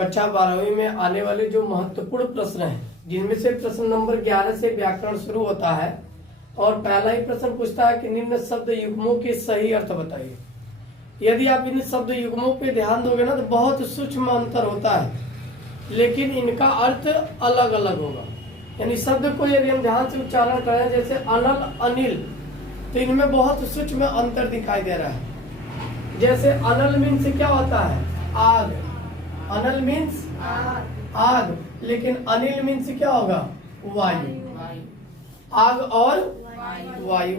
कक्षा 12वीं में आने वाले जो महत्वपूर्ण प्रश्न हैं, जिनमें से प्रश्न नंबर 11 से व्याकरण शुरू होता है और पहला ही प्रश्न पूछता है कि निम्न शब्द युग्मों के सही अर्थ बताइए। यदि आप इन शब्द युग्मों पे ध्यान दोगे ना तो बहुत सूक्ष्म अंतर होता है, लेकिन इनका अर्थ अलग अलग होगा। यानी शब्द को यदि हम ध्यान से उच्चारण करें, जैसे अनल अनिल, तो इनमें बहुत सूक्ष्म अंतर दिखाई दे रहा है। जैसे अनल मीन्स क्या होता है? आग। अनल मीन्स आग, लेकिन अनिल मीन्स क्या होगा? वायु। आग और वायु।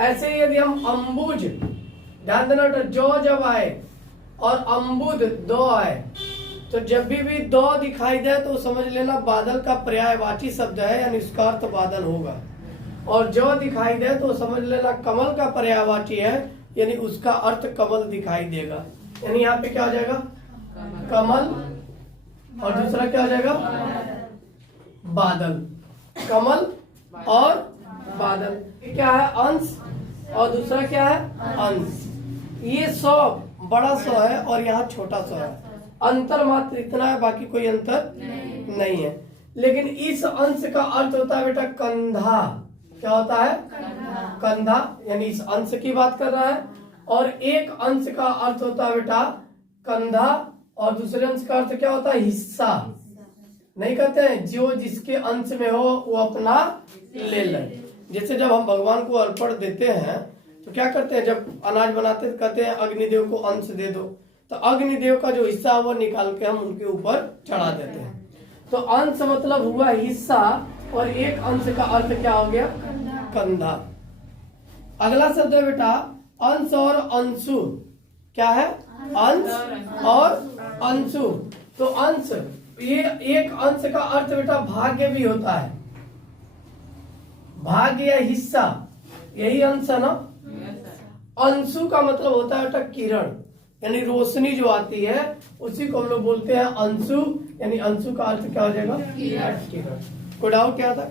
ऐसे यदि हम अम्बुज, ध्यान देना, जो जब आए और अम्बुद दो आए, तो जब भी दो दिखाई दे तो समझ लेना बादल का पर्यायवाची शब्द है, यानी इसका अर्थ बादल होगा। और जो दिखाई दे तो समझ लेना कमल का पर्यायवाची है, यानी उसका अर्थ कमल दिखाई देगा। यानी यहाँ पे क्या हो जाएगा? कमल, और दूसरा क्या हो जाएगा? बादल। कमल और बादल। क्या है? अंश, और दूसरा क्या है? अंश। ये सौ बड़ा सौ है और यहाँ छोटा सौ है। अंतर मात्र इतना है, बाकी कोई अंतर नहीं है। लेकिन इस अंश का अर्थ होता है बेटा कंधा। क्या होता है? कंधा। यानी इस अंश की बात कर रहा है। और एक अंश का अर्थ होता है बेटा कंधा, और दूसरे अंश का अर्थ क्या होता है? हिस्सा। नहीं कहते हैं जो जिसके अंश में हो वो अपना ले ले। जैसे जब हम भगवान को अर्पण देते हैं तो क्या करते हैं? जब अनाज बनाते हैं तो कहते हैं अग्निदेव को अंश दे दो, तो अग्निदेव का जो हिस्सा है वो निकाल के हम उनके ऊपर चढ़ा देते हैं। तो अंश मतलब हुआ हिस्सा, और एक अंश का अर्थ क्या हो गया? कंधा। अगला शब्द है बेटा अंश और अंशु। क्या है? अंश और अंशु। तो अंश, ये एक अंश का अर्थ बेटा भाग्य भी होता है। भाग्य या हिस्सा, यही अंश है ना। अंशु का मतलब होता है बेटा किरण, यानी रोशनी जो आती है उसी को हम लोग बोलते हैं अंशु। यानी अंशु का अर्थ क्या हो जाएगा? किरण। कोई डाउट क्या था?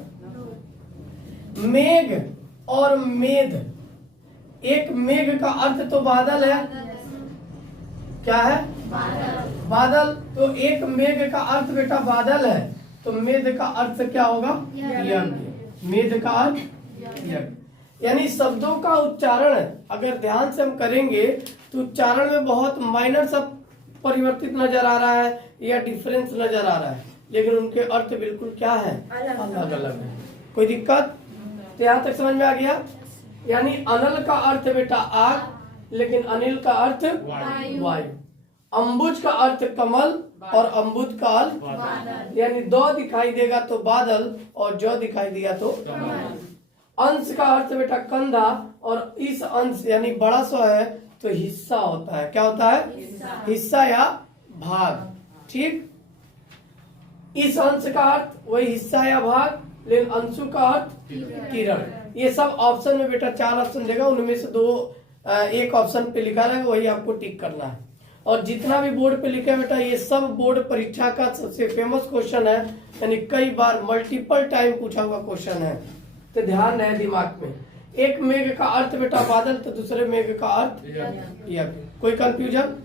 मेघ और मेध। एक मेघ का अर्थ तो बादल है। क्या है? बादल। तो एक मेघ का अर्थ बेटा बादल है, तो मेध का अर्थ क्या होगा? यज्ञ। मेध का अर्थ यज्ञ। यानी शब्दों का उच्चारण अगर ध्यान से हम करेंगे तो उच्चारण में बहुत माइनर सा परिवर्तित नजर आ रहा है या डिफरेंस नजर आ रहा है, लेकिन उनके अर्थ बिल्कुल क्या है? अलग अलग है। कोई दिक्कत? तो यहाँ तक समझ में आ गया। यानी अनल का अर्थ बेटा आग, लेकिन अनिल का अर्थ वायु। अम्बुज का अर्थ कमल, और अम्बुद का अर्थ, यानी दो दिखाई देगा तो बादल, और जो दिखाई दिया तो अंश का अर्थ बेटा कंधा, और इस अंश यानी बड़ा सौ है तो हिस्सा होता है। क्या होता है? हिस्सा या भाग। ठीक। इस अंश का अर्थ वही हिस्सा या भाग, लेकिन अंशु का अर्थ किरण। ये सब ऑप्शन में बेटा 4 ऑप्शन देगा, उनमें से एक ऑप्शन पे लिखा रहेगा, वही आपको टिक करना है। और जितना भी बोर्ड पे लिखा है बेटा, ये सब बोर्ड परीक्षा का सबसे फेमस क्वेश्चन है, यानी कई बार मल्टीपल टाइम पूछा हुआ क्वेश्चन है, तो ध्यान रहे दिमाग में। एक मेघ का अर्थ बेटा बादल, तो दूसरे मेघ का अर्थ यज्ञ। कोई कंफ्यूजन?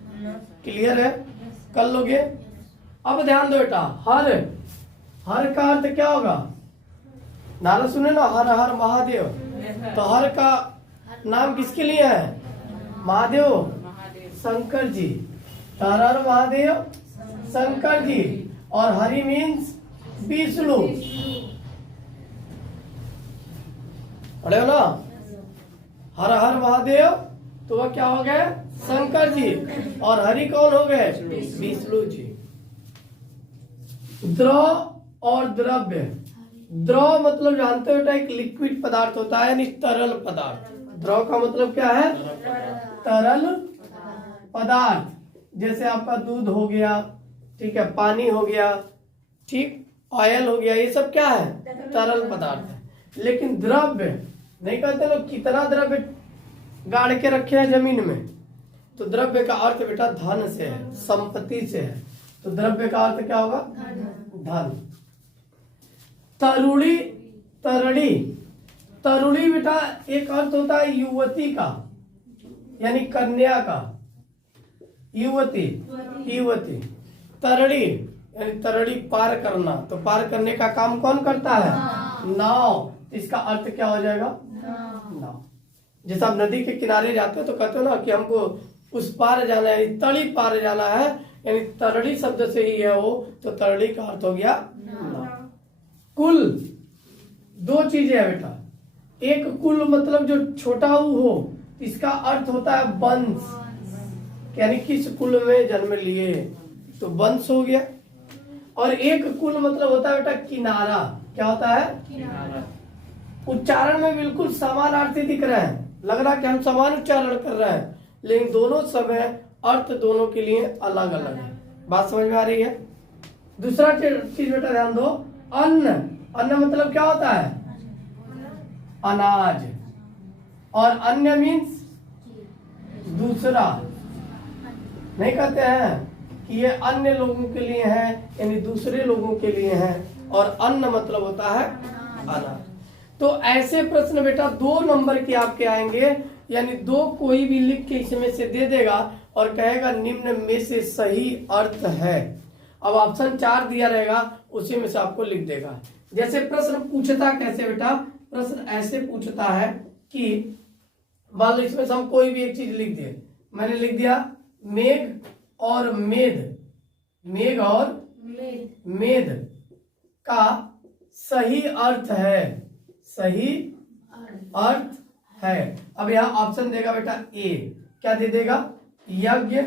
क्लियर है? कर लोगे? अब ध्यान दो बेटा, हर। हर का अर्थ क्या होगा? नारा सुने ना, हर हर महादेव। तो हर का नाम किसके लिए है? महादेव, शंकर जी। तो हर हर महादेव शंकर जी, और हरि मीन्स विष्णु। पढ़े हो ना? हर हर महादेव, तो वह क्या हो गए? शंकर जी। और हरि कौन हो गए? विष्णु जी। द्रव और द्रव्य। द्रव मतलब जानते हो बेटा एक लिक्विड पदार्थ होता है, यानी तरल पदार्थ। द्रव का मतलब क्या है? तरल पदार्थ। जैसे आपका दूध हो गया, ठीक है, पानी हो गया, ठीक, ऑयल हो गया, ये सब क्या है? तरल पदार्थ है। लेकिन द्रव्य नहीं कहते लोग कितना द्रव्य गाड़ के रखे हैं जमीन में, तो द्रव्य का अर्थ बेटा धन से है, संपत्ति से है। तो द्रव्य का अर्थ क्या होगा? धन। तरुणी, तरणी। तरुणी बेटा एक अर्थ होता है युवती का, यानी कन्या का। युवती, युवती। तरड़ी यानी तरड़ी पार करना, तो पार करने का काम कौन करता है? नाव। इसका अर्थ क्या हो जाएगा? नाव। जैसे आप नदी के किनारे जाते हो तो कहते हो ना कि हमको उस पार जाना है, तड़ी पार जाना है, यानी तरड़ी शब्द से ही है वो, तो तरड़ी का अर्थ हो गया नाव। कुल दो चीजें है बेटा, एक कुल मतलब जो छोटा हो, इसका अर्थ होता है वंश, यानी किस कुल में जन्म लिए, तो वंश हो गया। और एक कुल मतलब होता है बेटा किनारा। क्या होता है? किनारा। उच्चारण में बिल्कुल समानार्थी दिख रहे हैं, लग रहा है कि हम समान उच्चारण कर रहे हैं, लेकिन दोनों समय अर्थ दोनों के लिए अलग अलग है। बात समझ में आ रही है? दूसरा चीज बेटा ध्यान दो, अन्न। अन्न मतलब क्या होता है? अनाज। और अन्य मीन्स दूसरा। नहीं कहते हैं कि ये अन्य लोगों के लिए है, यानी दूसरे लोगों के लिए है, और अन्न मतलब होता है अनाज। तो ऐसे प्रश्न बेटा 2 नंबर के आपके आएंगे, यानी 2 कोई भी लिख के इसमें से दे देगा और कहेगा निम्न में से सही अर्थ है। अब ऑप्शन 4 दिया रहेगा, उसी में से आपको लिख देगा। जैसे प्रश्न पूछता कैसे बेटा? प्रश्न ऐसे पूछता है कि मान लो इसमें से हम कोई भी एक चीज लिख दिए। मैंने लिख दिया मेघ और मेद, मेघ और मेद का सही अर्थ है, सही अर्थ है। अब यहां ऑप्शन देगा बेटा ए, क्या दे देगा? यज्ञ,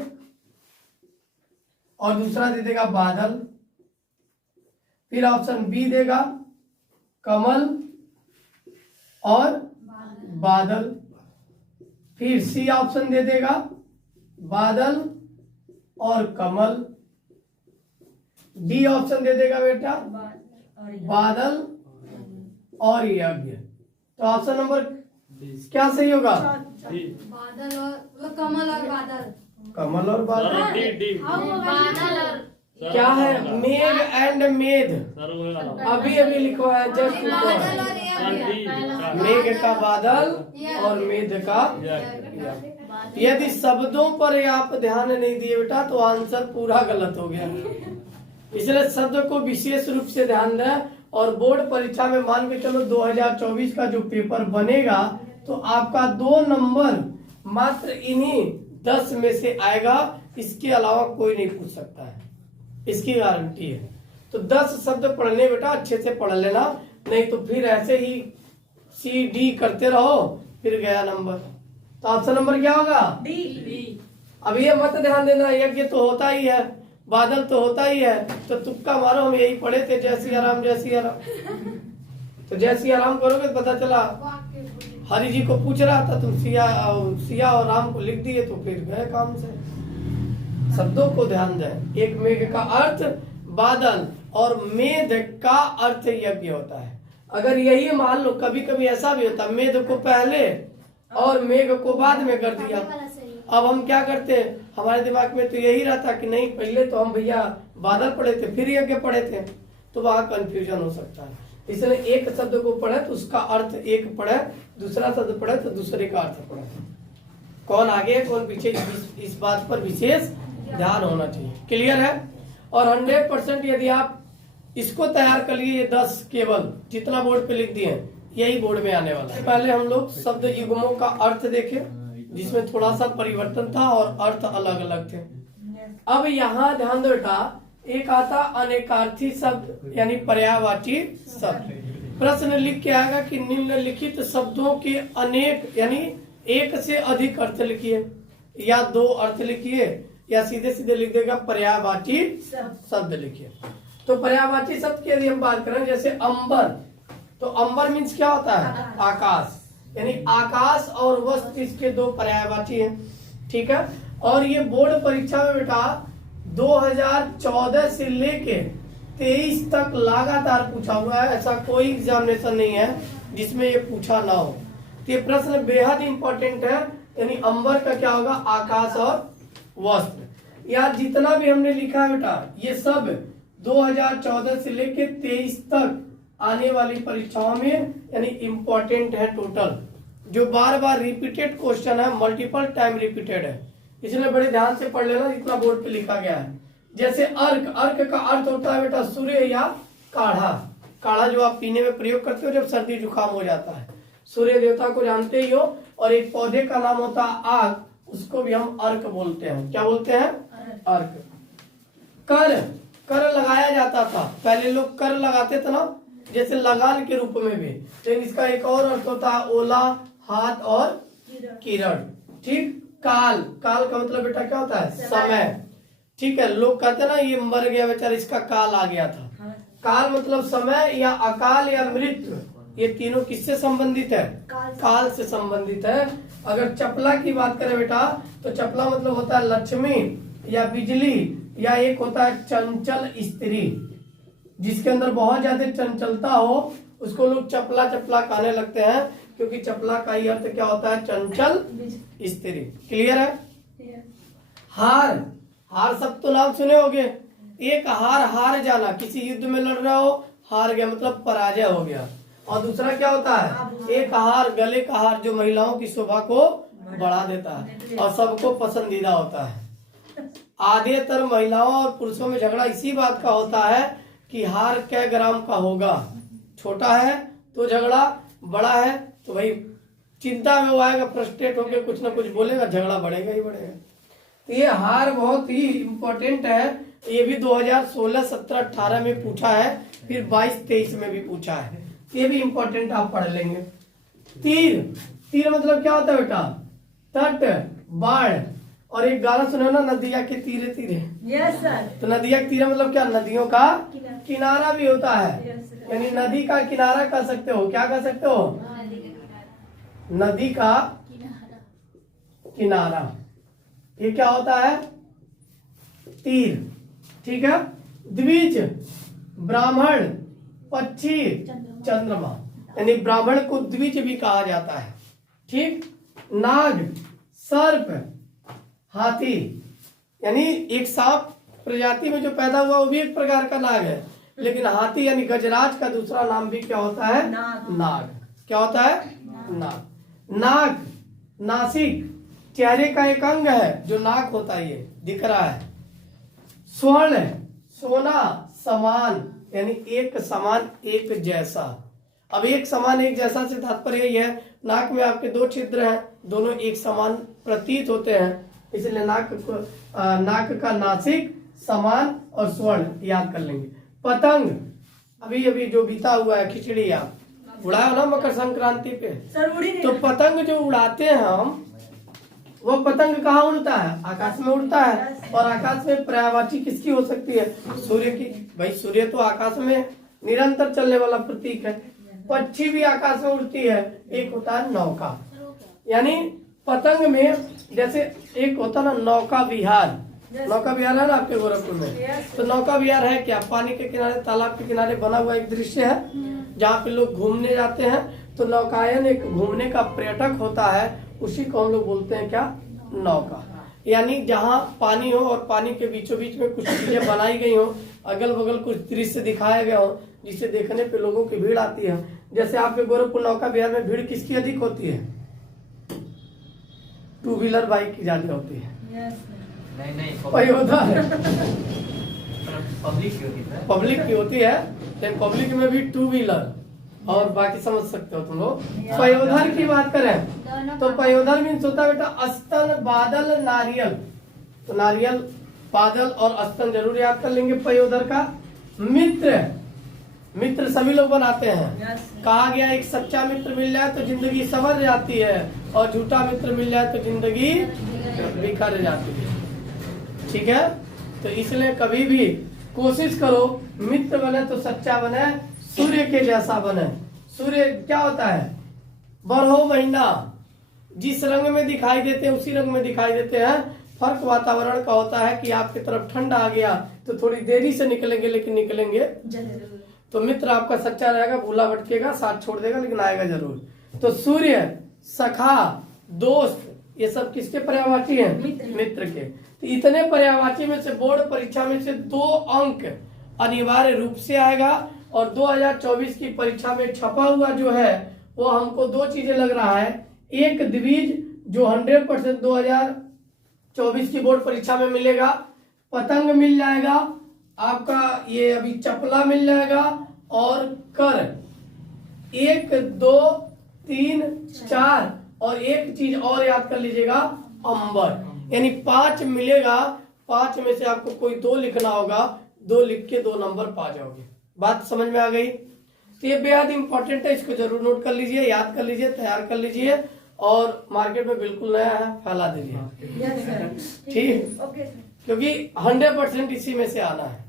और दूसरा दे देगा बादल, फिर ऑप्शन बी देगा कमल और बादल, फिर सी ऑप्शन दे देगा बादल और कमल, डी ऑप्शन दे देगा बेटा बादल और यज्ञ। तो ऑप्शन नंबर क्या सही होगा? बादल और कमल और बादल। कमल और बादल। बादल और क्या है? मेघ एंड मेद, अभी अभी लिखवाया जस्ट। मेघ का बादल और मेद का यज्ञ। यदि शब्दों पर आप ध्यान नहीं दिए बेटा तो आंसर पूरा गलत हो गया। इसलिए शब्द को विशेष रूप से ध्यान दें, और बोर्ड परीक्षा में मान के चलो 2024 का जो पेपर बनेगा तो आपका 2 नंबर मात्र इन्हीं 10 में से आएगा, इसके अलावा कोई नहीं पूछ सकता है, इसकी गारंटी है। तो 10 शब्द पढ़ने बेटा अच्छे से पढ़ लेना, नहीं तो फिर ऐसे ही सी डी करते रहो, फिर गया नंबर। तो ऑप्शन नंबर क्या होगा? डी। अब ये मत ध्यान देना यज्ञ तो होता ही है, बादल तो होता ही है, तो तुक्का मारो, हम यही पढ़े थे जय सिया राम जय सिया राम। तो जय सिया राम करोगे तो पता चला हरि जी को पूछ रहा था, तुम सिया और राम को लिख दिए, तो फिर गए काम से। शब्दों को ध्यान दें। एक मेघ का अर्थ बादल और मेघ का अर्थ यज्ञ होता है। अगर यही मान लो कभी कभी ऐसा भी होता, मेघ को पहले और मेघ को बाद में कर दिया। अब हम क्या करते हैं, हमारे दिमाग में तो यही रहता कि नहीं पहले तो हम भैया बादल पढ़े थे फिर यज्ञ पढ़े थे, तो वहां कंफ्यूजन हो सकता है। इसलिए एक शब्द को पढ़े तो उसका अर्थ एक पढ़े, दूसरा शब्द पढ़े तो दूसरे का अर्थ पढ़े। कौन आगे कौन पीछे, इस बात पर विशेष ध्यान होना चाहिए। क्लियर है? और 100% यदि आप इसको तैयार कर लिए, ये 10 केवल जितना बोर्ड पे लिख दिए यही बोर्ड में आने वाला है। पहले हम लोग शब्द युग्मों का अर्थ देखे, जिसमें थोड़ा सा परिवर्तन था और अर्थ अलग अलग थे। अब यहाँ ध्यान दो बेटा, एक आता अनेकार्थी शब्द यानी पर्यायवाची शब्द। प्रश्न लिख के आएगा कि निम्नलिखित शब्दों के अनेक यानी एक से अधिक अर्थ लिखिए, या 2 अर्थ लिखिए, या सीधे सीधे लिख देगा पर्यायवाची शब्द लिखिए। तो पर्यायवाची शब्द की यदि हम बात करें, जैसे अंबर, तो अंबर मीन्स क्या होता है? आकाश, यानी आकाश और वस्त्र इसके 2 पर्यायवाची हैं। ठीक है? और ये बोर्ड परीक्षा में बेटा 2014 से लेके 23 तक लगातार पूछा हुआ है, ऐसा कोई एग्जामिनेशन नहीं है जिसमें ये पूछा ना हो। तो ये प्रश्न बेहद इंपॉर्टेंट है, यानी अंबर का क्या होगा? आकाश और वस्त्र। यार जितना भी हमने लिखा है बेटा ये सब 2014 से लेके 23 तक आने वाली परीक्षाओं में यानी इम्पोर्टेंट है टोटल, जो बार बार रिपीटेड क्वेश्चन है, मल्टीपल टाइम रिपीटेड है, इसलिए बड़े ध्यान से पढ़ लेना जितना बोर्ड पे लिखा गया है। जैसे अर्क, अर्क का अर्थ होता है बेटा सूर्य या काढ़ा। काढ़ा जो आप पीने में प्रयोग करते हो जब सर्दी जुकाम हो जाता है। सूर्य देवता को जानते ही हो। और एक पौधे का नाम होता है आग, उसको भी हम अर्क बोलते हैं। क्या बोलते हैं? अर्क। कर, कर लगाया जाता था, पहले लोग कर लगाते थे ना, जैसे लगान के रूप में भी। लेकिन इसका एक और अर्थ होता है ओला, हाथ और किरण। ठीक। काल, काल का मतलब बेटा क्या होता है? समय। ठीक है, लोग कहते हैं ना ये मर गया बेचारा, इसका काल आ गया था। काल मतलब समय या अकाल या मृत्यु, ये तीनों किससे संबंधित है? काल से संबंधित है। अगर चपला की बात करें बेटा, तो चपला मतलब होता है लक्ष्मी या बिजली, या एक होता है चंचल स्त्री, जिसके अंदर बहुत ज्यादा चंचलता हो उसको लोग चपला चपला कहने लगते हैं, क्योंकि चपला का ही अर्थ क्या होता है? चंचल स्त्री। क्लियर है? हार, हार सब तो नाम सुने होंगे। एक हार, हार जाना, किसी युद्ध में लड़ रहा हो, हार गया मतलब पराजय हो गया। और दूसरा क्या होता है? एक हार, गले का हार, जो महिलाओं की शोभा को बढ़ा देता है और सबको पसंदीदा होता है। आधेतर महिलाओं और पुरुषों में झगड़ा इसी बात का होता है कि हार क्या ग्राम का होगा। छोटा है तो झगड़ा, बड़ा है तो भाई चिंता में वो आएगा, फ्रस्ट्रेट होकर कुछ ना कुछ बोलेगा, झगड़ा बढ़ेगा ही बढ़ेगा। तो ये हार बहुत ही इम्पोर्टेंट है। ये भी 2016, 17, 18 में पूछा है, फिर 22, 23 में भी पूछा है। ये भी इम्पोर्टेंट आप पढ़ लेंगे। तीर, तीर मतलब क्या होता है बेटा? तट, बाढ़। और एक गाना सुना ना, नदिया के तीरे तीरे। Yes sir. तो नदिया के तीरे मतलब क्या? नदियों का किनारा भी होता है। यानी नदी का किनारा कह सकते हो। क्या कह सकते हो? नदी का किनारा। ये क्या होता है? तीर। ठीक है। द्विज, ब्राह्मण, पक्षी, चंद्रमा, यानी ब्राह्मण को द्विज भी कहा जाता है। ठीक। नाग, सर्प, हाथी, यानी एक सांप प्रजाति में जो पैदा हुआ वो भी एक प्रकार का नाग है, लेकिन हाथी यानी गजराज का दूसरा नाम भी क्या होता है? नाग। क्या होता है? नाग। नाक, नासिक, चेहरे का एक अंग है जो नाक होता है, ये दिख रहा है। स्वर्ण, सोना, समान, यानी एक समान एक जैसा। अब एक समान एक जैसा से तात्पर्य यही है, नाक में आपके दो छिद्र हैं, दोनों एक समान प्रतीत होते हैं, इसलिए नाक का नासिक, समान और स्वर्ण याद कर लेंगे। पतंग, अभी अभी जो बीता हुआ है खिचड़ी आप उड़ाया ना मकर संक्रांति पे, सर उड़ी नहीं। तो पतंग जो उड़ाते हैं हम, वो पतंग कहाँ उड़ता है? आकाश में उड़ता है। और आकाश में पर्यायवाची किसकी हो सकती है? सूर्य की। भाई सूर्य तो आकाश में निरंतर चलने वाला प्रतीक है। पक्षी भी आकाश में उड़ती है। एक होता है नौका, यानी पतंग में जैसे एक होता है ना नौका विहार। नौका विहार है ना आपके गोरखपुर में, तो नौका विहार है क्या? पानी के किनारे, तालाब के किनारे बना हुआ एक दृश्य है जहाँ पे लोग घूमने जाते हैं। तो नौकायन एक घूमने का पर्यटक होता है, उसी को हम लोग बोलते हैं क्या? नौका। यानी जहाँ पानी हो और पानी के बीचों बीच में कुछ चीजें बनाई गई हो, अगल बगल कुछ दृश्य दिखाया गया हो, जिसे देखने पे लोगों की भीड़ आती है। जैसे आपके गोरखपुर नौका विहार में भीड़ किसकी अधिक होती है? 2 व्हीलर बाइक की ज्यादा होती है। नहीं पयोधा है, पब्लिक पब्लिक की होती है, लेकिन पब्लिक में भी 2 व्हीलर और बाकी समझ सकते हो तुम लोग। पयोधर की बात करें तो पयोधर मीन्स होता है बेटा स्तन, बादल, नारियल। तो नारियल, बादल और स्तन जरूर याद कर लेंगे। पयोधर का मित्र, मित्र सभी लोग बनाते हैं। कहा गया एक सच्चा मित्र मिल जाए तो जिंदगी संवर जाती है, और झूठा मित्र मिल जाए तो जिंदगी बिखर जाती है। ठीक है, तो इसलिए कभी भी कोशिश करो मित्र बने तो सच्चा बने, सूर्य के जैसा बने। सूर्य क्या होता है? बारह महीना जिस रंग में दिखाई देते हैं उसी रंग में दिखाई देते हैं। फर्क वातावरण का होता है कि आपकी तरफ ठंड आ गया तो थोड़ी देरी से निकलेंगे, लेकिन निकलेंगे। तो मित्र आपका सच्चा रहेगा, भूला भटकेगा, साथ छोड़ देगा, लेकिन आएगा जरूर। तो सूर्य, सखा, दोस्त, ये सब किसके पर्यायवाची हैं? मित्र के। तो इतने पर्यायवाची में से बोर्ड परीक्षा में से 2 अंक अनिवार्य रूप से आएगा, और 2024 की परीक्षा में छपा हुआ जो है वो हमको 2 चीजें लग रहा है। एक द्विज जो 100% 2024 की बोर्ड परीक्षा में मिलेगा, पतंग मिल जाएगा, आपका ये अभी चपला मिल जाएगा, और कर 1 2 3 4, और एक चीज और याद कर लीजिएगा, अंबर। यानी 5 मिलेगा, 5 में से आपको कोई 2 लिखना होगा, 2 लिख के 2 नंबर पा जाओगे। बात समझ में आ गई? तो ये बेहद इंपॉर्टेंट है, इसको जरूर नोट कर लीजिए, याद कर लीजिए, तैयार कर लीजिए, और मार्केट में बिल्कुल नया है, फैला दीजिए। ठीक, क्योंकि 100% इसी में से आना है,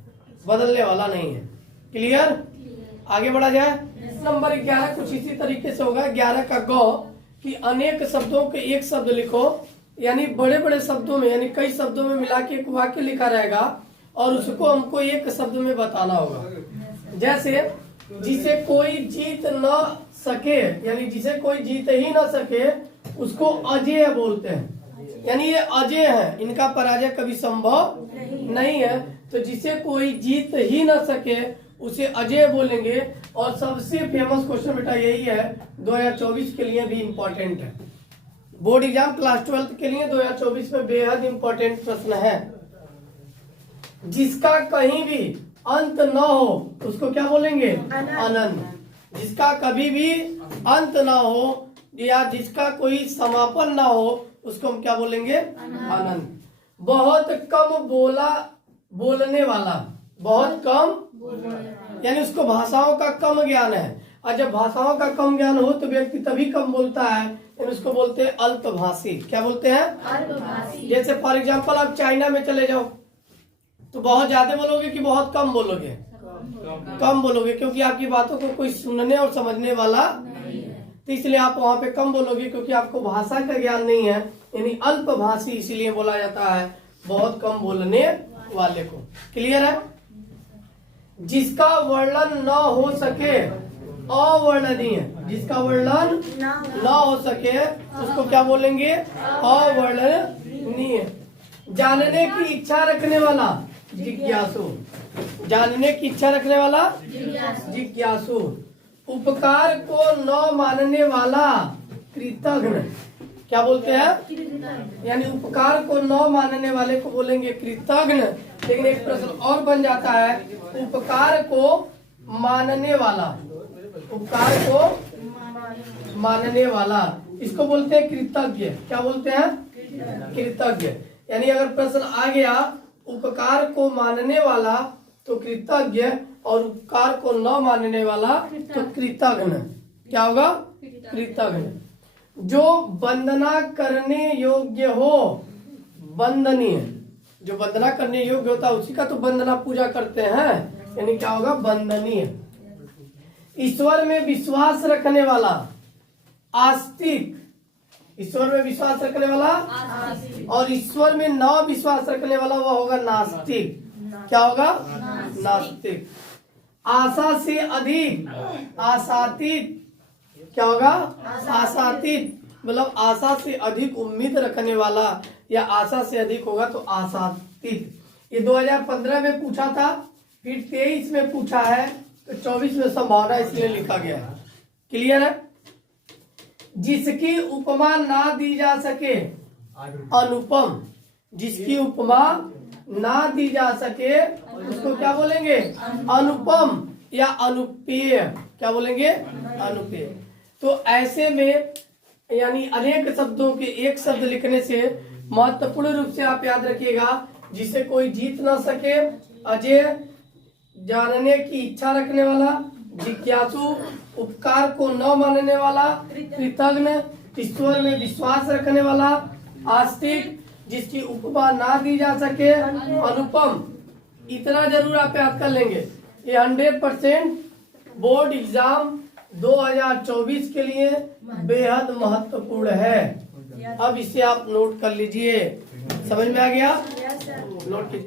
बदलने वाला नहीं है। क्लियर? आगे बढ़ा जाए। नंबर 11 कुछ इसी तरीके से होगा। 11 का गौ कि अनेक शब्दों के एक शब्द लिखो, यानी बड़े बड़े शब्दों में, यानी कई शब्दों में मिला के एक वाक्य लिखा रहेगा, और उसको हमको एक शब्द में बताना होगा। जैसे जिसे कोई जीत न सके, यानी जिसे कोई जीत ही न सके उसको अजेय बोलते हैं। यानी ये अजेय है, इनका पराजय कभी संभव नहीं है। तो जिसे कोई जीत ही न सके उसे अजेय बोलेंगे। और सबसे फेमस क्वेश्चन बेटा यही है, 2024 के लिए भी इम्पोर्टेंट है, बोर्ड एग्जाम क्लास 12 के लिए 2024 में बेहद इम्पोर्टेंट प्रश्न है। जिसका कहीं भी अंत न हो उसको क्या बोलेंगे? अनंत। जिसका कभी भी अंत ना हो, या जिसका कोई समापन ना हो, उसको हम क्या बोलेंगे? अनंत। बहुत कम बोलने वाला, बहुत कम, यानी उसको भाषाओं का कम ज्ञान है। और जब भाषाओं का कम ज्ञान हो तो व्यक्ति तभी कम बोलता है, यानी उसको बोलते हैं अल्पभाषी। क्या बोलते हैं? अल्पभाषी। जैसे फॉर एग्जाम्पल आप चाइना में चले जाओ तो बहुत ज्यादा बोलोगे कि बहुत कम बोलोगे? कम बोलोगे, क्योंकि आपकी बातों को कोई सुनने और समझने वाला नहीं है। तो इसलिए आप वहाँ पे कम बोलोगे, क्योंकि आपको भाषा का ज्ञान नहीं है, यानी अल्पभाषी इसीलिए बोला जाता है, बहुत कम बोलने वाले को। क्लियर है? जिसका वर्णन न हो सके अवर्णनीय, जिसका वर्णन न हो सके उसको क्या बोलेंगे? अवर्णनीय। जानने की इच्छा रखने वाला जिज्ञासु, जानने की इच्छा रखने वाला जिज्ञासु। उपकार को न मानने वाला कृतघ्न। क्या बोलते हैं? यानी उपकार को न मानने वाले को बोलेंगे कृतघ्न। लेकिन एक प्रश्न और बन जाता है, उपकार को मानने वाला, उपकार को मानने वाला, इसको बोलते हैं कृतज्ञ। क्या बोलते हैं? कृतज्ञ। यानी अगर प्रश्न आ गया उपकार को मानने वाला तो कृतज्ञ, और उपकार को न मानने वाला तो कृतघ्न। क्या होगा? कृतघ्न। जो वंदना करने योग्य हो, वंदनीय, जो वंदना करने योग्य होता है उसी का तो वंदना पूजा करते हैं, यानी क्या होगा? वंदनीय। ईश्वर में विश्वास रखने वाला आस्तिक, ईश्वर में विश्वास रखने वाला, और ईश्वर में न विश्वास रखने वाला वह होगा नास्तिक। क्या होगा? नास्तिक। आशा से अधिक आशातीत। क्या होगा? आशातीत, मतलब आशा से अधिक उम्मीद रखने वाला, या आशा से अधिक होगा तो आशातीत। ये 2015 में पूछा था, फिर 23 में पूछा है, तो 24 में संभावना इसलिए लिखा गया है। क्लियर है? जिसकी उपमा ना दी जा सके अनुपम, जिसकी उपमा ना दी जा सके उसको क्या बोलेंगे? अनुपम या अनुपेय। क्या बोलेंगे? अनुपेय। तो ऐसे में यानी अनेक शब्दों के एक शब्द लिखने से महत्वपूर्ण रूप से आप याद रखिएगा, जिसे कोई जीत ना सके अजेय, जानने की इच्छा रखने वाला जिज्ञासु, उपकार को न मानने वाला कृतघ्न, ईश्वर में विश्वास रखने वाला आस्तिक, जिसकी उपमा ना दी जा सके अनुपम। इतना जरूर आप याद कर लेंगे। ये 100% बोर्ड एग्जाम 2024 के लिए बेहद महत्वपूर्ण है। अब इसे आप नोट कर लीजिए। समझ में आ गया? नोट कीजिए।